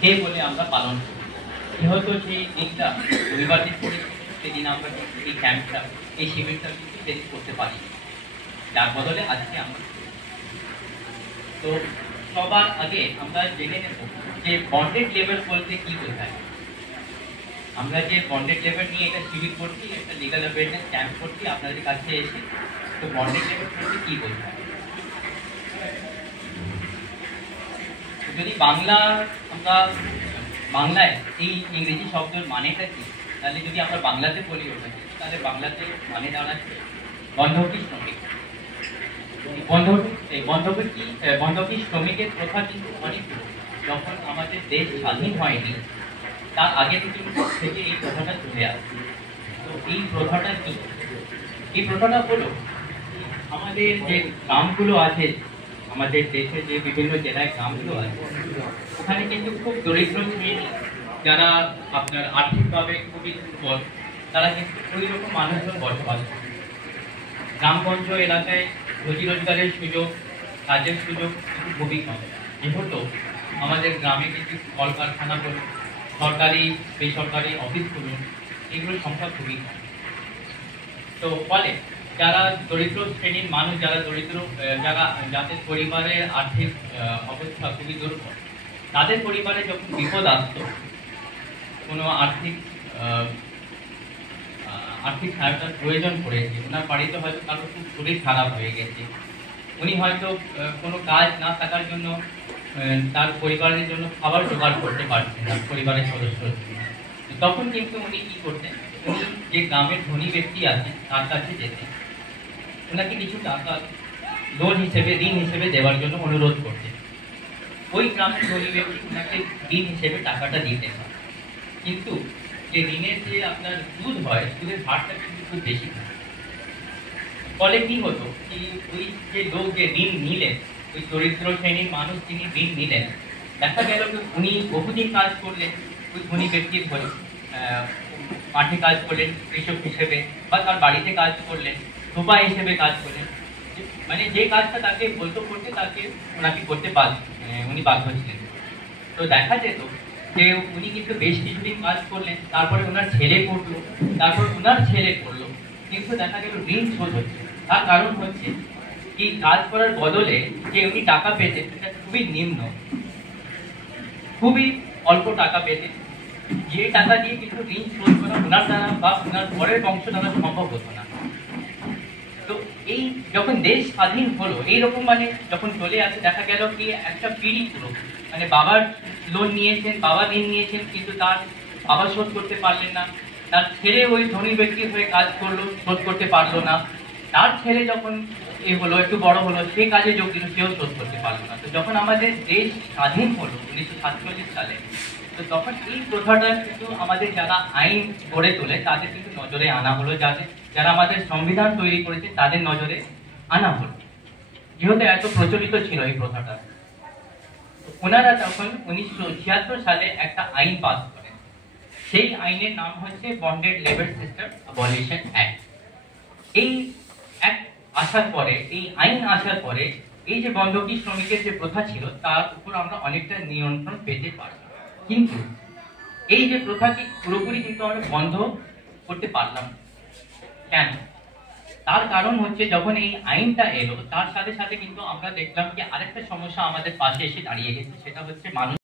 Day বলে আমরা পালন করি। যেহেতু সেই দিনটা রবিবার দিন পড়েছে, সেদিন আমরা কিন্তু এই ক্যাম্পটা, এই শিবিরটা কিন্তু শেষ করতে পারি, যার বদলে আজকে আমরা। তো সবার আগে আমরা জেনে নেব যে বন্ডেড লেভেল বলতে কি বোঝায়। আমরা যে বন্ডেড লেভেল নিয়ে এটা শিবির করছি, একটা লিগাল অ্যাওয়ারনেস ক্যাম্প করছি আপনাদের কাছে এসে, তো বন্ডেড লেভেল বলতে কি বোঝায়। যদি আমরা বাংলায় এই ইংরেজি শব্দের মানেটা কি, তাহলে যদি আমরা বাংলাতে বলি ওটাকে, তাহলে বাংলাতে মানে দাঁড়াচ্ছে বন্ধকি শ্রমিক। বন্ধকি শ্রমিকের প্রথা কিন্তু অনেক পুরনো। যখন আমাদের দেশ স্বাধীন হয়নি তার আগে থেকে এই প্রথাটা চলে আসছে। তো এই প্রথাটা কি? এই প্রথাটা হলো আমাদের যে গ্রামগুলো আছে, আমাদের দেশে যে বিভিন্ন জেলায় গ্রামগুলো আছে, ওখানে কিন্তু খুব দরিদ্র শ্রেণী, যারা আপনার আর্থিকভাবে খুবই দুর্বল, তারা কিন্তু ওই রকম মানুষজন বসবাস করে। গ্রামগঞ্জ এলাকায় রুজি রোজগারের সুযোগ, কাজের সুযোগ কিন্তু খুবই কম। যেহেতু আমাদের গ্রামে কিন্তু কলকারখানা বলুন, সরকারি বেসরকারি অফিস বলুন, এগুলোর সংখ্যা খুবই কম। তো ফলে যারা দরিদ্র শ্রেণীর মানুষ, যাদের পরিবারের আর্থিক অবস্থা খুবই দুর্বল, তাদের পরিবারে যখন বিপদ আসতো, কোনো আর্থিক সহায়তার প্রয়োজন পড়েছে, ওনার বাড়িতে হয়তো কারো খুব শরীর খারাপ হয়ে গেছে, উনি হয়তো কোনো কাজ না থাকার জন্য তার পরিবারের জন্য খাবার জোগাড় করতে পারছেন না পরিবারের সদস্য, তখন কিন্তু উনি কি করতেন, উনি যে গ্রামের ধনী ব্যক্তি আছেন তার কাছে যেতেন, ওনাকে কিছু টাকা লোন হিসেবে, ঋণ হিসেবে দেওয়ার জন্য অনুরোধ করতেন। ওই গ্রামের ধনী ব্যক্তি ওনাকে ঋণ হিসেবে টাকাটা দিতেন। কিন্তু যে ঋণের যে আপনার সুদ হয়, সুদের হারটা কিন্তু খুব বেশি থাকে। ফলে কি হতো, কি ওই যে লোক যে ঋণ নিলেন, ওই দরিদ্র শ্রেণীর মানুষ যিনি ঋণ নিলেন, দেখা গেল যে উনি বহুদিন কাজ করলেন ওই ধনী ব্যক্তির হয়ে, মাঠে কাজ করলেন কৃষক হিসেবে, বা তার বাড়িতে কাজ করলেন ধোপা হিসেবে কাজ করলেন, মানে যে কাজটা তাকে বলতো করতে, ওনাকে করতে উনি বাধ্য ছিলেন। তো দেখা যেত যে উনি কিন্তু বেশ কিছুদিন কাজ করলেন, তারপরে ওনার ছেলে করলো, তারপর ওনার ছেলে করলো, কিন্তু দেখা গেল ঋণ শোধ হচ্ছে। তার কারণ হচ্ছে এই কাজ করার বদলে যে উনি টাকা পেতেন সেটা খুবই নিম্ন, খুবই অল্প টাকা পেতেন, যে টাকা দিয়ে কিন্তু ঋণ শোধ করা ওনার দ্বারা বা ওনার পরের বংশ দ্বারা সম্ভব হতো না। তো এই যখন দেশ স্বাধীন হলো, এইরকম মানে যখন চলে আসে, দেখা গেল কি একটা পিড়ি পুরো, মানে বাবার লোন নিয়েছেন, বাবা ঋণ নিয়েছেন, কিন্তু তার বাবা শোধ করতে পারলেন না, তার ছেলে ওই ধনী ব্যক্তির হয়ে কাজ করলো, শোধ করতে পারলো না, তার ছেলে যখন একটু বড় হলো, সে কাজে যোগ দিল, সেও শোধ করতে পারলো না। তো যখন আমাদের দেশ স্বাধীন হলো 1947 সালে, তো তখন এই প্রথাটা কিন্তু আমাদের যারা আইন গড়ে তোলে তাদের কিন্তু নজরে আনা হলো, যারা আমাদের সংবিধান তৈরি করেছে তাদের নজরে আনা হলো, যেহেতু এত প্রচলিত ছিল এই প্রথাটা। ওনারা তখন 1976 সালে একটা আইন পাস করেন। সেই আইনের নাম হচ্ছে bonded labour system abolition act. এই অ্যাক্ট আসার পরে, এই আইন আসার পরে, এই যে বন্ধকি শ্রমিকের যে প্রথা ছিল তার উপর আমরা অনেকটা নিয়ন্ত্রণ পেতে পারি। কিন্তু এই যে প্রথাটি পুরোপুরি কিন্তু আমরা বন্ধ করতে পারলাম। কেন? তার কারণ হচ্ছে যখন এই আইনটা এলো তার সাথে সাথে কিন্তু আমরা দেখলাম যে আরেকটা সমস্যা আমাদের পাশে এসে দাঁড়িয়ে গেছে, সেটা হচ্ছে মানুষ